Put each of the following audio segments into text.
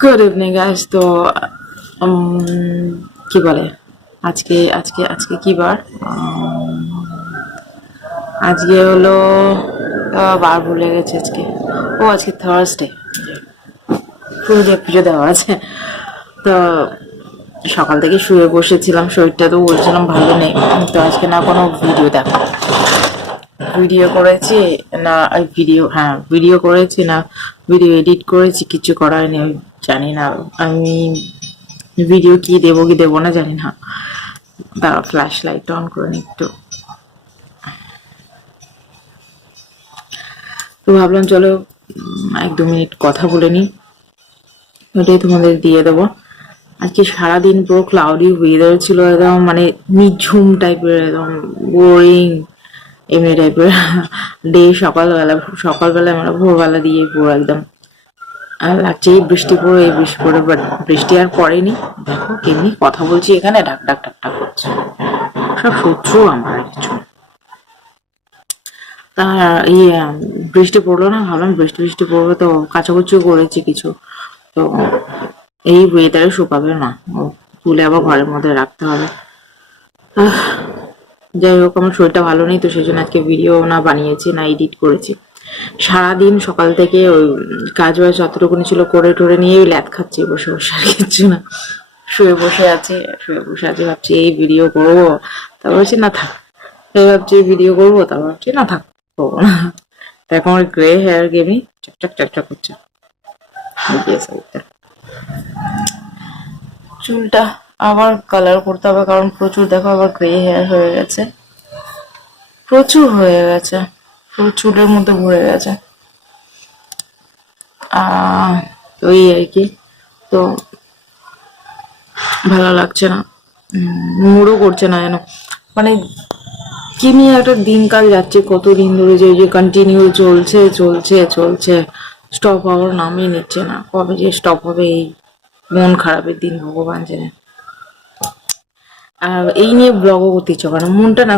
Good evening guys. তো কি বলে আজকে আজকে আজকে কি বার? আজকে হলো বার ভুলে গেছে আজকে। ও আজকে থার্সডে, পুজো পুজো দেওয়া আছে। তো সকাল থেকে শুয়ে বসেছিলাম, শরীরটা তো বলছিলাম ভালো নেই। তো আজকে না কোনো ভিডিও করেছি, না ভিডিও করেছি, না ভিডিও এডিট করেছি, কিছু করা হয়নি। আমি জানি না আমি ভিডিও কি দেবো না জানি না। দাঁড়া, ফ্ল্যাশ লাইট অন করে নি একটু। তো ভাবলাম চলো 1-2 মিনিট কথা বলে নি, ওটাই তোমাদের দিয়ে দেবো। আজকে সারাদিন পুরো ক্লাউডি ওয়েদার ছিল, একদম মানে নিঝুম টাইপের, একদম বোরিং এমনি টাইপের ডে। সকালবেলা আমরা ভোরবেলা দিয়ে পুরো একদম লাগছে এই বৃষ্টি পড়ে, এই বৃষ্টি পড়ে, বাট বৃষ্টি আর পড়েনি। দেখো কেমনি কথা বলছি এখানে, ডাক ডাক ডাক ডাক করছে। সব শত্রু আমার কিছু। তা বৃষ্টি পড়লো না, ভাবলাম বৃষ্টি পড়বে, তো কাচাকুচিও করেছি কিছু। তো এই ওয়েদারে শুকাবে না, তুলে আবার ঘরের মধ্যে রাখতে হবে। যাই হোক, আমার শরীরটা ভালো নেই, তো সেই জন্য আজকে ভিডিও না বানিয়েছি, না এডিট করেছি। সারাদিন সকাল থেকে ওই কাজ বাজ যতটুকুনি ছিল করে টোরে নিয়ে ল্যাদ খাচ্ছি বসে বসে, আর কিচ্ছু না। শুয়ে বসে আছি ভাবছি এই ভিডিও করবো, তারপর ভাবছি না থাক। ভাবছি ভিডিও করবো, তারপর ভাবছি না থাক, করবো না। এখন ওই গ্রে হেয়ার গেমি চকচক চকচক করছে। চুলটা আবার কালার করতে হবে, কারণ প্রচুর দেখো আবার গ্রে হেয়ার হয়ে গেছে, প্রচুর হয়ে গেছে, পুরো চুলের মধ্যে ভরে গেছে। ওই আর কি। তো ভালো লাগছে না, মুডও করছে না যেন, মানে কি নিয়ে একটা দিনকাল যাচ্ছে, কতদিন ধরে যে কন্টিনিউ চলছে, স্টপ হওয়ার নামই নিচ্ছে না। কবে যে স্টপ হবে, এই মন খারাপের দিন ভগবান জানে। আর এই নিয়ে ব্লগও করতে ইচ্ছে করে না। মনটা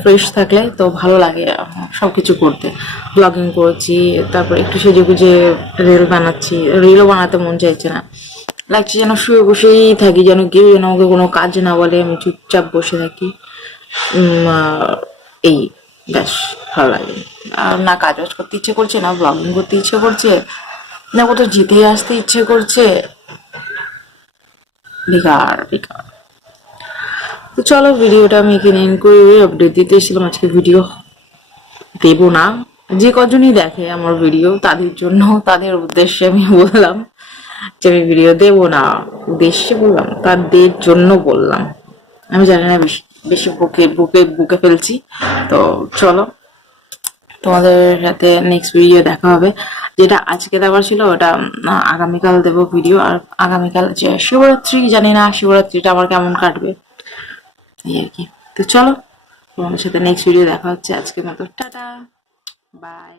ফ্রেশ থাকলে তো ভালো লাগে সবকিছু করতে। ব্লগিং করছি, তারপর একটু সেজে গুজে রিলও বানাতে মন চাইছে না, লাগছে যেন শুয়ে বসেই থাকি, যেন কেউ যেন আমাকে কোনো কাজ না বলে, আমি চুপচাপ বসে থাকি। এই ব্যাস, ভালো লাগে। আর না কাজ বাজ করতে ইচ্ছে করছে, না ব্লগিং করতে ইচ্ছে করছে, না কোথাও যেতে আসতে ইচ্ছে করছে। বেকার। তো চলো, ভিডিওটা আমি এখানে এন্ড করে আপডেট দিতে এসেছিলাম। আজকে ভিডিও দেবো না। যে কজনই দেখে আমার ভিডিও তাদের জন্য, তাদের উদ্দেশ্যে আমি বললাম যে আমি ভিডিও দেবো না। উদ্দেশ্যে বললাম, তাদের জন্য বললাম। আমি জানি না, বেশি বেশি বুকে ফেলছি। তো চলো, তোমাদের সাথে নেক্সট ভিডিও দেখা হবে। যেটা আজকে দেওয়ার ছিল ওটা আগামীকাল দেবো ভিডিও। আর আগামীকাল যে শিবরাত্রি, জানি না শিবরাত্রিটা আমার কেমন কাটবে, এই আর কি। তো চলো, তোমাদের সাথে নেক্সট ভিডিও দেখা হচ্ছে। আজকের মতো টাটা, বাই।